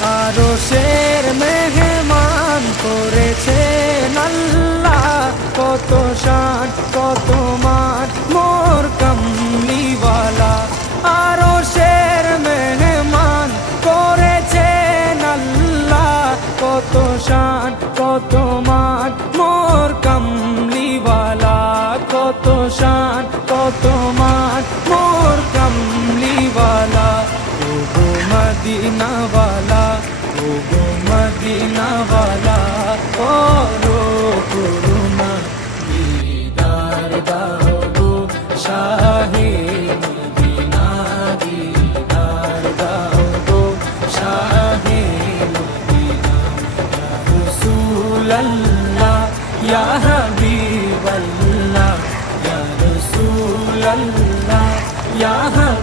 আরশের মেহমান করেছেন আল্লাহ, কত শান কত মান মোর কামলিওয়ালা। আরশের মেহমান করেছেন আল্লাহ, কত শান কত মান মোর কামলিওয়ালা, কত শান কত মান মোর কামলিওয়ালা। ও গো মদিনাওয়ালা, ও গো মদিনাওয়ালা, করো করুণা দিদার দাও গো শাহে মদিনা, দিদার দাও গো শাহে মদিনা। ইয়া রাসূলাল্লাহ ইয়া হাবিবাল্লাহ, ইয়া রাসূলাল্লাহ ইয়া